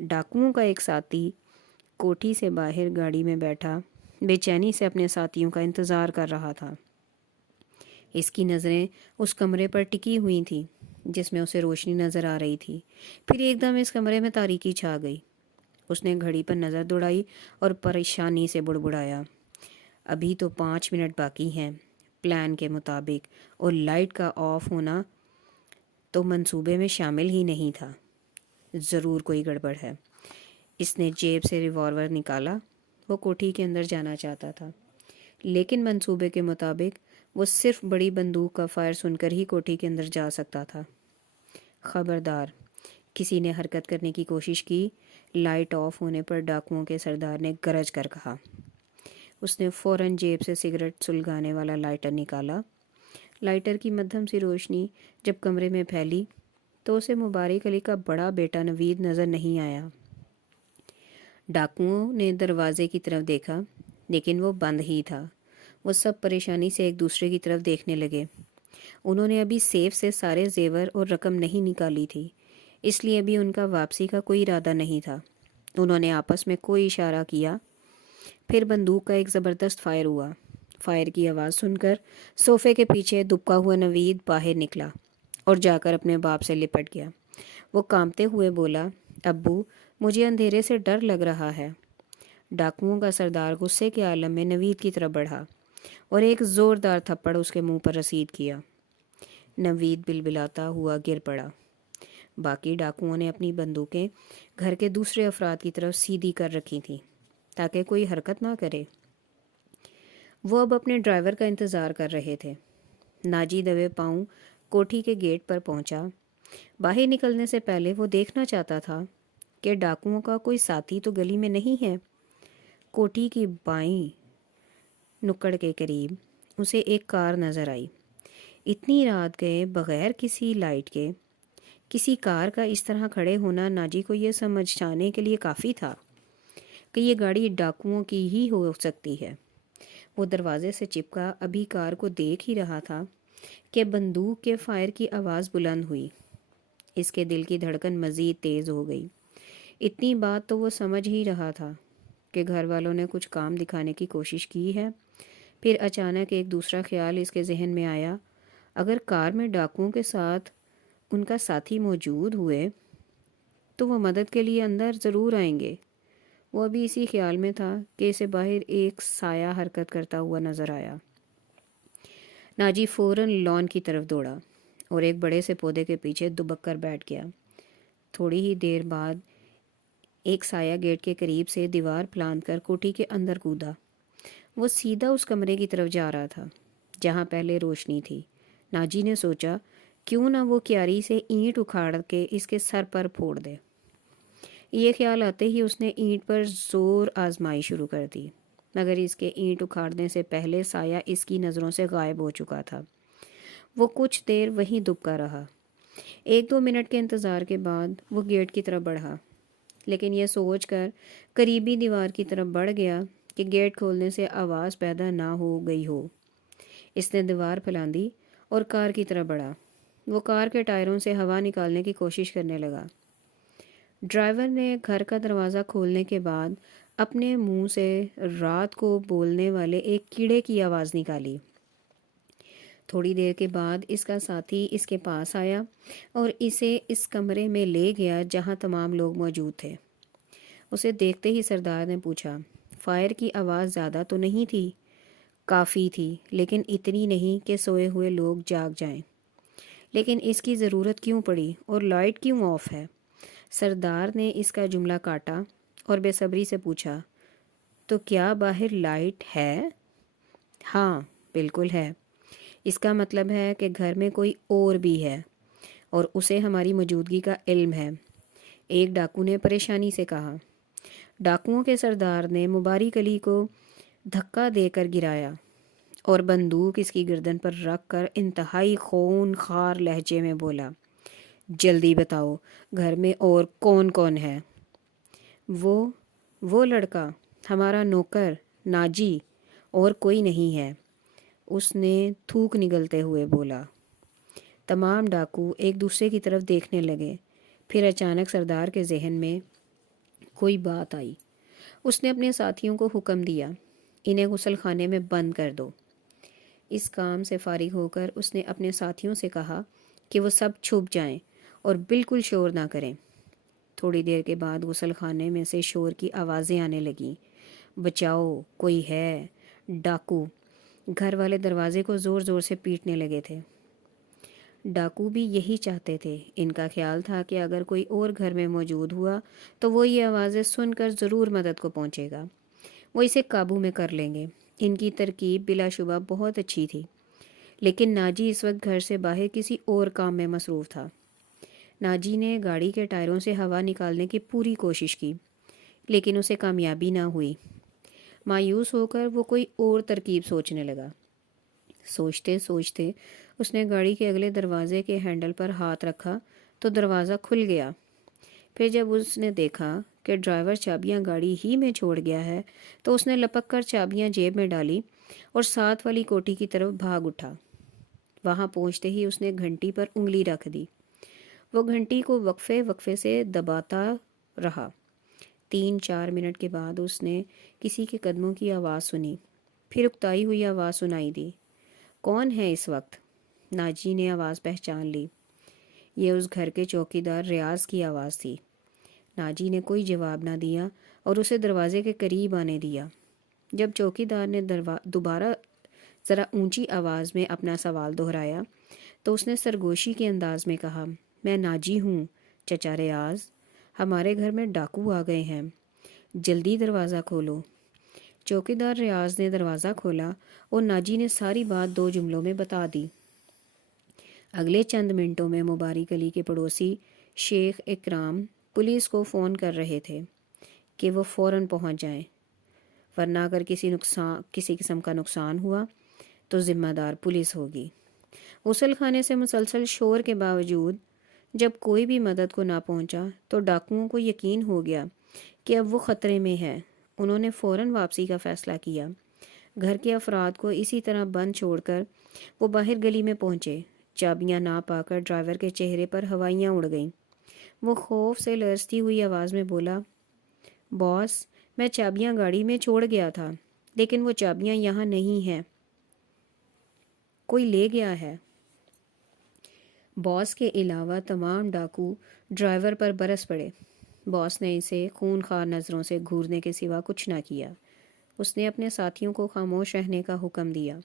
ڈاکوؤں کا ایک ساتھی کوٹھی سے باہر گاڑی میں بیٹھا بے چینی سے اپنے ساتھیوں کا انتظار کر رہا تھا۔ اس کی نظریں اس کمرے پر ٹکی ہوئی تھیں جس میں اسے روشنی نظر آ رہی تھی۔ پھر ایک دم اس کمرے میں تاریکی چھا گئی۔ اس نے گھڑی پر نظر دوڑائی اور پریشانی سے بڑبڑایا، ابھی تو 5 منٹ باقی ہیں پلان کے مطابق، اور لائٹ کا آف ہونا تو منصوبے میں شامل ہی نہیں تھا۔ ضرور کوئی گڑبڑ ہے۔ اس نے جیب سے ریوالور نکالا۔ وہ کوٹھی کے اندر جانا چاہتا تھا، لیکن منصوبے کے مطابق وہ صرف بڑی بندوق کا فائر سن کر ہی کوٹھی کے اندر جا سکتا تھا۔ خبردار، کسی نے حرکت کرنے کی کوشش کی۔ لائٹ آف ہونے پر ڈاکوؤں کے سردار نے گرج کر کہا۔ اس نے فوراً جیب سے سگریٹ سلگانے والا لائٹر نکالا۔ لائٹر کی مدھم سی روشنی جب کمرے میں پھیلی تو اسے مبارک علی کا بڑا بیٹا نوید نظر نہیں آیا۔ ڈاکوؤں نے دروازے کی طرف دیکھا، لیکن وہ بند ہی تھا۔ وہ سب پریشانی سے ایک دوسرے کی طرف دیکھنے لگے۔ انہوں نے ابھی سیف سے سارے زیور اور رقم نہیں نکالی تھی، اس لیے ابھی ان کا واپسی کا کوئی ارادہ نہیں تھا۔ انہوں نے آپس میں کوئی اشارہ کیا، پھر بندوق کا ایک زبردست فائر ہوا۔ فائر کی آواز سن کر صوفے کے پیچھے دبکا ہوا نوید باہر نکلا اور جا کر اپنے باپ سے لپٹ گیا۔ وہ کانپتے ہوئے بولا، ابو، مجھے اندھیرے سے ڈر لگ رہا ہے۔ ڈاکوؤں کا سردار غصے کے عالم میں نوید کی طرف بڑھا اور ایک زوردار تھپڑ اس کے منہ پر رسید کیا۔ نوید بلبلاتا ہوا گر پڑا۔ باقی ڈاکوؤں نے اپنی بندوقیں گھر کے دوسرے افراد کی طرف سیدھی کر رکھی تھیں تاکہ کوئی حرکت نہ کرے۔ وہ اب اپنے ڈرائیور کا انتظار کر رہے تھے۔ ناجی دبے پاؤں کوٹھی کے گیٹ پر پہنچا۔ باہر نکلنے سے پہلے وہ دیکھنا چاہتا تھا کہ ڈاکوؤں کا کوئی ساتھی تو گلی میں نہیں ہے۔ کوٹھی کی بائیں نکڑ کے قریب اسے ایک کار نظر آئی۔ اتنی رات گئے بغیر کسی لائٹ کے کسی کار کا اس طرح کھڑے ہونا ناجی کو یہ سمجھانے کے لیے کافی تھا کہ یہ گاڑی ڈاکوؤں کی ہی ہو سکتی ہے۔ وہ دروازے سے چپکا ابھی کار کو دیکھ ہی رہا تھا کہ بندوق کے فائر کی آواز بلند ہوئی۔ اس کے دل کی دھڑکن مزید تیز ہو گئی۔ اتنی بات تو وہ سمجھ ہی رہا تھا کہ گھر والوں نے کچھ کام دکھانے کی کوشش کی ہے۔ پھر اچانک ایک دوسرا خیال اس کے ذہن میں آیا، اگر کار میں ڈاکوؤں کے ساتھ ان کا ساتھی موجود ہوئے تو وہ مدد کے لیے اندر ضرور آئیں گے۔ وہ ابھی اسی خیال میں تھا کہ اسے باہر ایک سایہ حرکت کرتا ہوا نظر آیا۔ ناجی فوراً لان کی طرف دوڑا اور ایک بڑے سے پودے کے پیچھے دبک کر بیٹھ گیا۔ تھوڑی ہی دیر بعد ایک سایہ گیٹ کے قریب سے دیوار پلانٹ کر کوٹھی کے اندر کودا۔ وہ سیدھا اس کمرے کی طرف جا رہا تھا جہاں پہلے روشنی تھی۔ ناجی نے سوچا، کیوں نہ وہ کیاری سے اینٹ اکھاڑ کے اس کے سر پر پھوڑ دے۔ یہ خیال آتے ہی اس نے اینٹ پر زور آزمائی شروع کر دی، مگر اس کے اینٹ اکھاڑنے سے پہلے سایہ اس کی نظروں سے غائب ہو چکا تھا۔ وہ کچھ دیر وہیں دبکا رہا۔ 1-2 منٹ کے انتظار کے بعد وہ گیٹ کی طرف بڑھا، لیکن یہ سوچ کر قریبی دیوار کی طرف بڑھ گیا کہ گیٹ کھولنے سے آواز پیدا نہ ہو گئی ہو۔ اس نے دیوار پھیلاندی اور کار کی طرف بڑھا۔ وہ کار کے ٹائروں سے ہوا نکالنے کی کوشش کرنے لگا۔ ڈرائیور نے گھر کا دروازہ کھولنے کے بعد اپنے منہ سے رات کو بولنے والے ایک کیڑے کی آواز نکالی۔ تھوڑی دیر کے بعد اس کا ساتھی اس کے پاس آیا اور اسے اس کمرے میں لے گیا جہاں تمام لوگ موجود تھے۔ اسے دیکھتے ہی سردار نے پوچھا، فائر کی آواز زیادہ تو نہیں تھی؟ کافی تھی، لیکن اتنی نہیں کہ سوئے ہوئے لوگ جاگ جائیں۔ لیکن اس کی ضرورت کیوں پڑی اور لائٹ کیوں آف ہے؟ سردار نے اس کا جملہ کاٹا اور بے صبری سے پوچھا، تو کیا باہر لائٹ ہے؟ ہاں، بالکل ہے۔ اس کا مطلب ہے کہ گھر میں کوئی اور بھی ہے اور اسے ہماری موجودگی کا علم ہے، ایک ڈاکو نے پریشانی سے کہا۔ ڈاکوؤں کے سردار نے مبارک علی کو دھکا دے کر گرایا اور بندوق اس کی گردن پر رکھ کر انتہائی خون خوار لہجے میں بولا، جلدی بتاؤ گھر میں اور کون کون ہے؟ وہ لڑکا، ہمارا نوکر ناجی، اور کوئی نہیں ہے، اس نے تھوک نگلتے ہوئے بولا۔ تمام ڈاکو ایک دوسرے کی طرف دیکھنے لگے۔ پھر اچانک سردار کے ذہن میں کوئی بات آئی۔ اس نے اپنے ساتھیوں کو حکم دیا، انہیں غسل خانے میں بند کر دو۔ اس کام سے فارغ ہو کر اس نے اپنے ساتھیوں سے کہا کہ وہ سب چھپ جائیں اور بالکل شور نہ کریں۔ تھوڑی دیر کے بعد غسل خانے میں سے شور کی آوازیں آنے لگیں۔ بچاؤ، کوئی ہے، ڈاکو! گھر والے دروازے کو زور زور سے پیٹنے لگے تھے۔ ڈاکو بھی یہی چاہتے تھے۔ ان کا خیال تھا کہ اگر کوئی اور گھر میں موجود ہوا تو وہ یہ آوازیں سن کر ضرور مدد کو پہنچے گا، وہ اسے قابو میں کر لیں گے۔ ان کی ترکیب بلا شبہ بہت اچھی تھی، لیکن ناجی اس وقت گھر سے باہر کسی اور کام میں مصروف تھا۔ ناجی نے گاڑی کے ٹائروں سے ہوا نکالنے کی پوری کوشش کی، لیکن اسے کامیابی نہ ہوئی۔ مایوس ہو کر وہ کوئی اور ترکیب سوچنے لگا۔ سوچتے سوچتے اس نے گاڑی کے اگلے دروازے کے ہینڈل پر ہاتھ رکھا تو دروازہ کھل گیا۔ پھر جب اس نے دیکھا کہ ڈرائیور چابیاں گاڑی ہی میں چھوڑ گیا ہے تو اس نے لپک کر چابیاں جیب میں ڈالی اور ساتھ والی کوٹھی کی طرف بھاگ اٹھا۔ وہاں پہنچتے ہی اس نے گھنٹی پر انگلی رکھ دی۔ وہ گھنٹی کو وقفے وقفے سے دباتا رہا۔ 3-4 منٹ کے بعد اس نے کسی کے قدموں کی آواز سنی، پھر اکتائی ہوئی آواز سنائی دی۔ کون ہے اس وقت؟ ناجی نے آواز پہچان لی۔ یہ اس گھر کے چوکیدار ریاض کی آواز تھی۔ ناجی نے کوئی جواب نہ دیا اور اسے دروازے کے قریب آنے دیا۔ جب چوکیدار نے دوبارہ ذرا اونچی آواز میں اپنا سوال دہرایا تو اس نے سرگوشی کے انداز میں کہا، میں ناجی ہوں چچا ریاض، ہمارے گھر میں ڈاکو آ گئے ہیں، جلدی دروازہ کھولو۔ چوکیدار ریاض نے دروازہ کھولا اور ناجی نے ساری بات 2 جملوں میں بتا دی۔ اگلے چند منٹوں میں مبارک علی کے پڑوسی شیخ اکرام پولیس کو فون کر رہے تھے کہ وہ فوراً پہنچ جائیں، ورنہ اگر کسی قسم کا نقصان ہوا تو ذمہ دار پولیس ہوگی۔ غسل خانے سے مسلسل شور کے باوجود جب کوئی بھی مدد کو نہ پہنچا تو ڈاکوؤں کو یقین ہو گیا کہ اب وہ خطرے میں ہے۔ انہوں نے فوراً واپسی کا فیصلہ کیا۔ گھر کے افراد کو اسی طرح بند چھوڑ کر وہ باہر گلی میں پہنچے۔ چابیاں نہ پا کر ڈرائیور کے چہرے پر ہوائیاں اڑ گئیں۔ وہ خوف سے لرزتی ہوئی آواز میں بولا، باس، میں چابیاں گاڑی میں چھوڑ گیا تھا، لیکن وہ چابیاں یہاں نہیں ہیں، کوئی لے گیا ہے۔ باس کے علاوہ تمام ڈاکو ڈرائیور پر برس پڑے۔ باس نے اسے خونخوار نظروں سے گھورنے کے سوا کچھ نہ کیا۔ اس نے اپنے ساتھیوں کو خاموش رہنے کا حکم دیا۔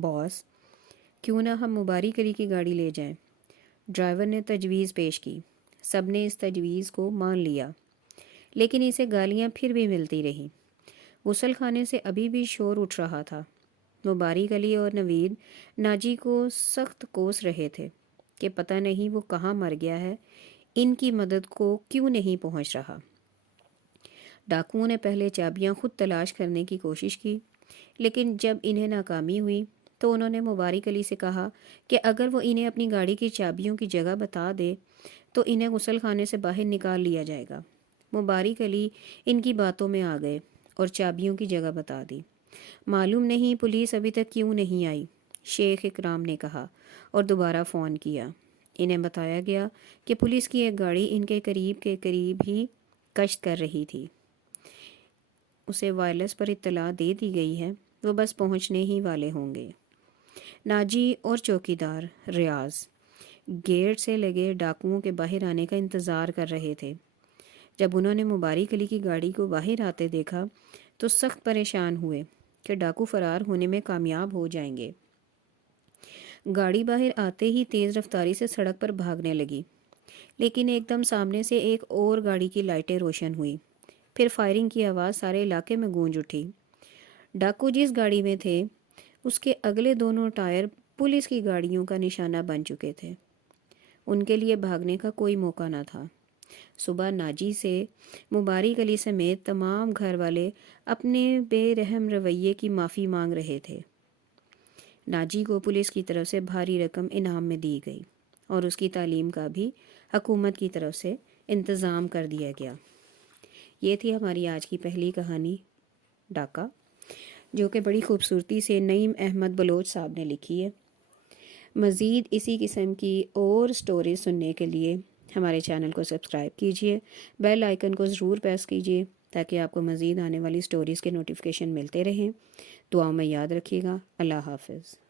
باس، کیوں نہ ہم مبارک علی کی گاڑی لے جائیں؟ ڈرائیور نے تجویز پیش کی۔ سب نے اس تجویز کو مان لیا، لیکن اسے گالیاں پھر بھی ملتی رہیں۔ غسل خانے سے ابھی بھی شور اٹھ رہا تھا۔ مبارک علی اور نوید ناجی کو سخت کوس رہے تھے کہ پتہ نہیں وہ کہاں مر گیا ہے، ان کی مدد کو کیوں نہیں پہنچ رہا۔ ڈاکوؤں نے پہلے چابیاں خود تلاش کرنے کی کوشش کی، لیکن جب انہیں ناکامی ہوئی تو انہوں نے مبارک علی سے کہا کہ اگر وہ انہیں اپنی گاڑی کی چابیوں کی جگہ بتا دے تو انہیں غسل خانے سے باہر نکال لیا جائے گا۔ مبارک علی ان کی باتوں میں آ گئے اور چابیوں کی جگہ بتا دی۔ معلوم نہیں پولیس ابھی تک کیوں نہیں آئی، شیخ اکرام نے کہا اور دوبارہ فون کیا۔ انہیں بتایا گیا کہ پولیس کی ایک گاڑی ان کے قریب ہی گشت کر رہی تھی۔ اسے وائرلیس پر اطلاع دے دی گئی ہے، وہ بس پہنچنے ہی والے ہوں گے۔ ناجی اور چوکیدار ریاض گیٹ سے لگے ڈاکوؤں کے باہر آنے کا انتظار کر رہے تھے۔ جب انہوں نے مبارک علی کی گاڑی کو باہر آتے دیکھا تو سخت پریشان ہوئے کہ ڈاکو فرار ہونے میں کامیاب ہو جائیں گے۔ گاڑی باہر آتے ہی تیز رفتاری سے سڑک پر بھاگنے لگی، لیکن ایک دم سامنے سے ایک اور گاڑی کی لائٹیں روشن ہوئی، پھر فائرنگ کی آواز سارے علاقے میں گونج اٹھی۔ ڈاکو جس گاڑی میں تھے اس کے اگلے دونوں ٹائر پولیس کی گاڑیوں کا نشانہ بن چکے تھے۔ ان کے لیے بھاگنے کا کوئی موقع نہ تھا۔ صبح ناجی سے مبارک علی سمیت تمام گھر والے اپنے بے رحم رویے کی معافی مانگ رہے تھے۔ ناجی کو پولیس کی طرف سے بھاری رقم انعام میں دی گئی اور اس کی تعلیم کا بھی حکومت کی طرف سے انتظام کر دیا گیا۔ یہ تھی ہماری آج کی پہلی کہانی ڈاکا، جو کہ بڑی خوبصورتی سے نعیم احمد بلوچ صاحب نے لکھی ہے۔ مزید اسی قسم کی اور سٹوری سننے کے لیے ہمارے چینل کو سبسکرائب کیجیے، بیل آئیکن کو ضرور پریس کیجیے تاکہ آپ کو مزید آنے والی سٹوریز کے نوٹیفیکیشن ملتے رہیں۔ دعاؤں میں یاد رکھیے گا۔ اللہ حافظ۔